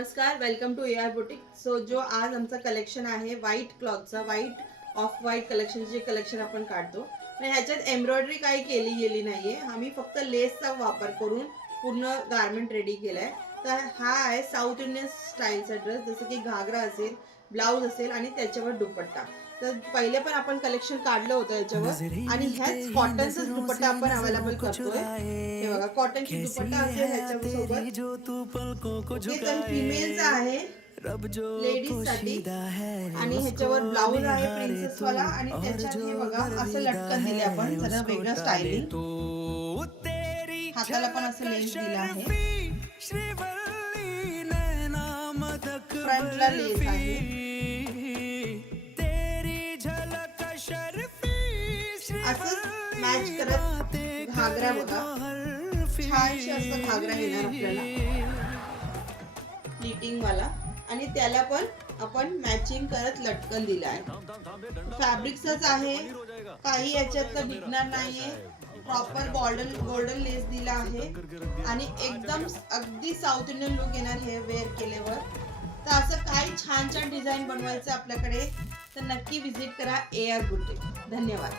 नमस्कार, welcome to AR boutique. So जो आज आमचा कलेक्शन आहे व्हाईट क्लॉथचा, व्हाईट ऑफ व्हाईट कलेक्शन, जे कलेक्शन आपण काढतो पण ह्याच्यात एम्ब्रॉयडरी काही केली गेली नाहीये। आम्ही फक्त लेसचा वापर करून पूर्ण गारमेंट रेडी केलाय। तर हा आहे साऊथ इंडियन स्टाईलचा ड्रेस, जसं की घागरा असेल, ब्लाउज असेल आणि त्याच्यावर दुपट्टा। तर पहिले पण आपण कलेक्शन काढलं होतं याच्यावर आणि ह्याच कॉटनचा दुपट्टा आपण अवेलेबल करतोय। हे बघा, कॉटनची दुपट्टा असेल ह्याच्यासोबत। ओके, तर फिमेलचा आहे, लेडीज साठी, आणि ह्याच्यावर ब्लाउज आहे प्रिन्सेस वाला आणि त्याच्यात हे बघा असं लटकन दिले आपण, जरा वेगळं स्टायलिंग। हाताला पण असं लेस दिला आहे, फ्रंटला लेस आहे। असं मॅच करत घागरा बघा, छानशी असं घागरा येणार आपल्याला प्लीटिंग वाला, आणि त्याला पण आपण मॅचिंग करत लटकन दिला आहे। फॅब्रिकच आहे, काही याच्यात तर निघणार नाहीये। प्रॉपर गोल्डन लेस दिला आहे आणि एकदम अगदी साऊथ इंडियन लुक येणार हे वेअर केल्यावर। तर असं काही छान छान डिझाईन बनवायचं आपल्याकडे, तर नक्की विजिट करा AR बुटीक। धन्यवाद।